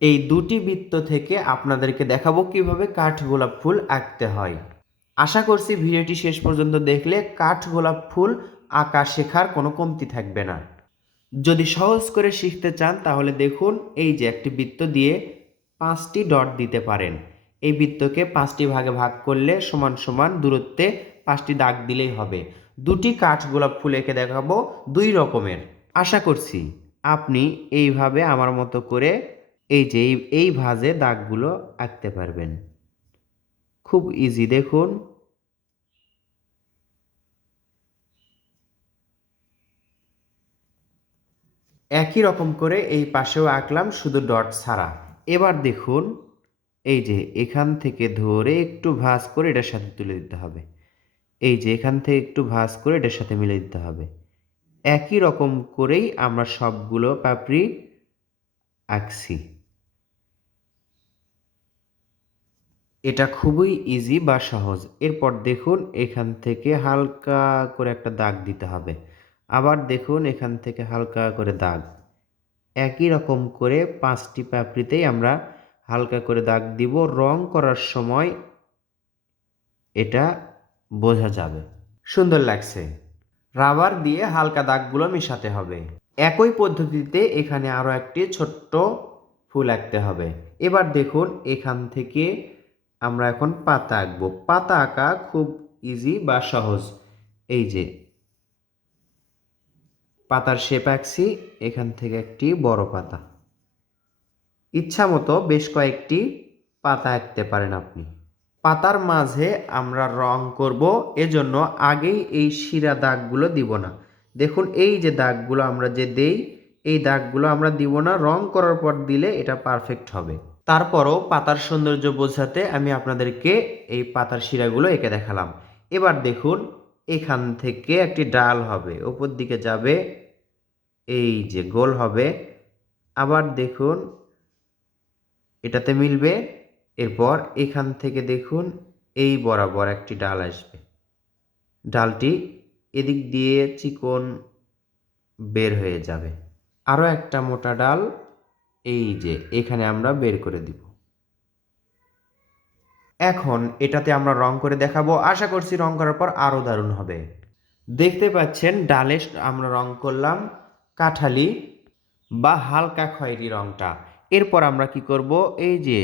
এই দুটি বৃত্ত থেকে আপনাদেরকে দেখাবো কিভাবে কাঠগোলাপ ফুল আঁকতে হয়। আশা করছি ভিডিওটি শেষ পর্যন্ত দেখলে কাঠগোলাপ ফুল আঁকা শেখার কোনো কমতি থাকবে না। যদি সহজ করে শিখতে চান তাহলে দেখুন, এই যে একটি বৃত্ত দিয়ে 5টি ডট দিতে পারেন। এই বৃত্তকে 5টি ভাগে ভাগ করলে সমান সমান দূরত্বে 5টি দাগ দিলেই হবে। দুটি কাঠগোলাপ ফুল এঁকে দেখাবো 2 রকমের। আশা করছি আপনি এইভাবে আমার মতো করে এই যে এই ভাঁজে দাগগুলো আঁকতে পারবেন। খুব ইজি, দেখুন। একই রকম করে এই পাশেও আঁকলাম, শুধু ডট ছাড়া। এবার দেখুন, এই যে এখান থেকে ধরে একটু ভাঁজ করে এটার সাথে তুলে দিতে হবে। এই যে এখান থেকে একটু ভাঁজ করে এটার সাথে মিলে দিতে হবে। একই রকম করেই আমরা সবগুলো পাপড়ি আঁকছি। এটা খুবই ইজি বা সহজ। এরপর দেখুন, এখান থেকে হালকা করে একটা দাগ দিতে হবে। আবার দেখুন, এখান থেকে হালকা করে দাগ। একই রকম করে 5টি পাপড়িতেই আমরা হালকা করে দাগ দিব। রং করার সময় এটা বোঝা যাবে। সুন্দর লাগছে। রাবার দিয়ে হালকা দাগগুলো মেশাতে হবে। একই পদ্ধতিতে এখানে আরও একটি ছোট্ট ফুল আঁকতে হবে। এবার দেখুন, এখান থেকে আমরা এখন পাতা আঁকবো। পাতা আঁকা খুব ইজি বা সহজ। এই যে পাতার শেপ আঁকছি, এখান থেকে একটি বড় পাতা। ইচ্ছা মতো বেশ কয়েকটি পাতা আঁকতে পারেন আপনি। পাতার মাঝে আমরা রং করব, এজন্য আগেই এই শিরা দাগগুলো দিব না। দেখুন, এই যে দাগগুলো আমরা যে দেই, এই দাগগুলো আমরা দিব না, রং করার পর দিলে এটা পারফেক্ট হবে। তারপরও পাতার সৌন্দর্য বোঝাতে আমি আপনাদেরকে এই পাতার শিরাগুলো এঁকে দেখালাম। এবার দেখুন, এখান থেকে একটি ডাল হবে, উপর দিকে যাবে, এই যে গোল হবে। আবার দেখুন, এটাতে মিলবে। এরপর এখান থেকে দেখুন, এই বরাবর একটি ডাল আসবে। ডালটি এদিক দিয়ে চিকন বের হয়ে যাবে। আরও একটা মোটা ডাল এই যে এখানে আমরা বের করে দিব। এখন এটাতে আমরা রং করে দেখাবো। আশা করছি রং করার পর আরও দারুণ হবে। দেখতে পাচ্ছেন, ডালে আমরা রং করলাম কাঠালি বা হালকা খয়েরি রংটা। এরপর আমরা কি করব, এই যে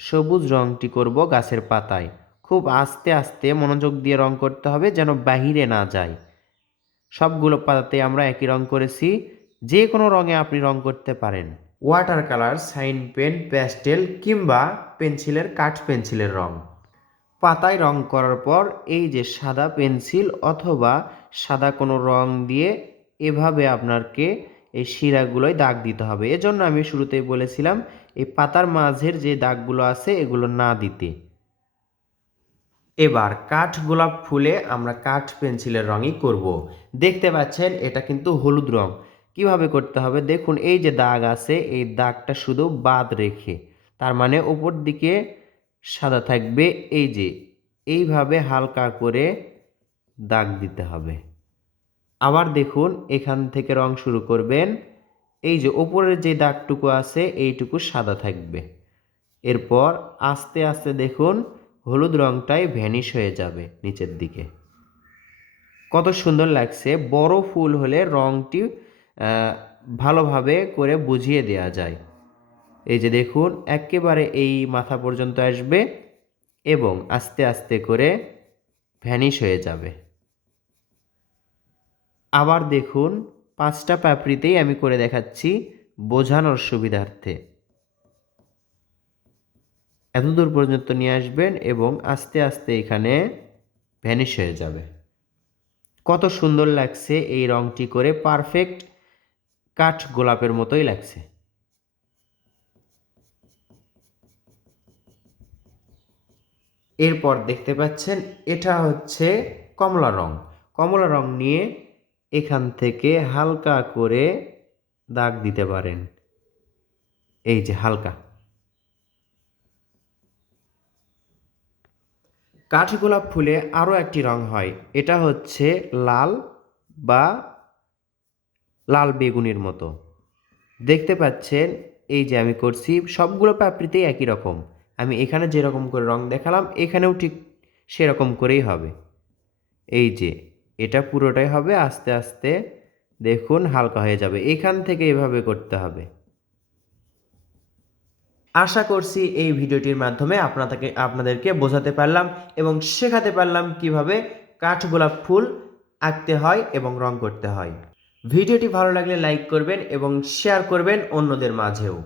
সবুজ রংটি করব গাছের পাতায়। খুব আস্তে আস্তে মনোযোগ দিয়ে রং করতে হবে, যেন বাহিরে না যায়। সবগুলো পাতাতে আমরা একই রং করেছি। যে কোনো রঙে আপনি রং করতে পারেন। Water colour, sign pen, pastel কিংবা পেন্সিলের কাঠ পেন্সিলের রং। পাতায় রং করার পর এই যে সাদা পেন্সিল অথবা সাদা কোনো রং দিয়ে এভাবে আপনাকে এই শিরাগুলোয় দাগ দিতে হবে। এজন্য আমি শুরুতেই বলেছিলাম এই পাতার মাঝের যে দাগগুলো আছে এগুলো না দিতে। এবার কাঠ গোলাপ ফুলে আমরা কাঠ পেন্সিলের রঙই করব। দেখতে পাচ্ছেন, এটা কিন্তু হলুদ রং। কিভাবে করতে হবে দেখুন, এই যে দাগ আছে এই দাগটা শুধু বাদ রেখে, তার মানে উপর দিকে সাদা থাকবে। এই যে এইভাবে হালকা করে দাগ দিতে হবে। আবার দেখুন, এখান থেকে রং শুরু করবেন। এই যে উপরের যে দাগটুকু আছে এইটুকু সাদা থাকবে। এরপর আস্তে আস্তে দেখুন হলুদ রংটাই ভ্যানিশ হয়ে যাবে নিচের দিকে। কত সুন্দর লাগছে। বড় ফুল হলে রংটি ভালোভাবে করে বুঝিয়ে দেওয়া যায়। এই যে দেখুন, একেবারে এই মাথা পর্যন্ত আসবে এবং আস্তে আস্তে করে ভ্যানিশ হয়ে যাবে। আবার দেখুন, 5টা পাপড়িতেই আমি করে দেখাচ্ছি বোঝানোর সুবিধার্থে। এতদূর পর্যন্ত নিয়ে আসবেন এবং আস্তে আস্তে এখানে ভ্যানিশ হয়ে যাবে। কত সুন্দর লাগছে এই রংটি করে, পারফেক্ট কাঠ গোলাপের মতোই লাগছে। এরপর দেখতে পাচ্ছেন, এটা হচ্ছে কমলা রং। কমলা রং নিয়ে এখান থেকে হালকা করে দাগ দিতে পারেন। এই যে হালকা। কাঠগোলাপ ফুলে আরও একটি রং হয়, এটা হচ্ছে লাল বা লাল বেগুনির মতো। দেখতে পাচ্ছেন, এই যে আমি করছি, সবগুলো পাপড়িতেই একই রকম। আমি এখানে যেরকম করে রং দেখালাম এখানেও ঠিক সেরকম করেই হবে। এই যে এটা পুরোটাই হবে, আস্তে আস্তে দেখুন হালকা হয়ে যাবে। এখান থেকে এভাবে করতে হবে। আশা করছি এই ভিডিওটির মাধ্যমে আপনাদেরকে বোঝাতে পারলাম এবং শেখাতে পারলাম কিভাবে কাঠগোলাপ ফুল আঁকতে হয় এবং রং করতে হয়। ভিডিওটি ভালো লাগলে লাইক করবেন এবং শেয়ার করবেন অন্যদের মাঝেও।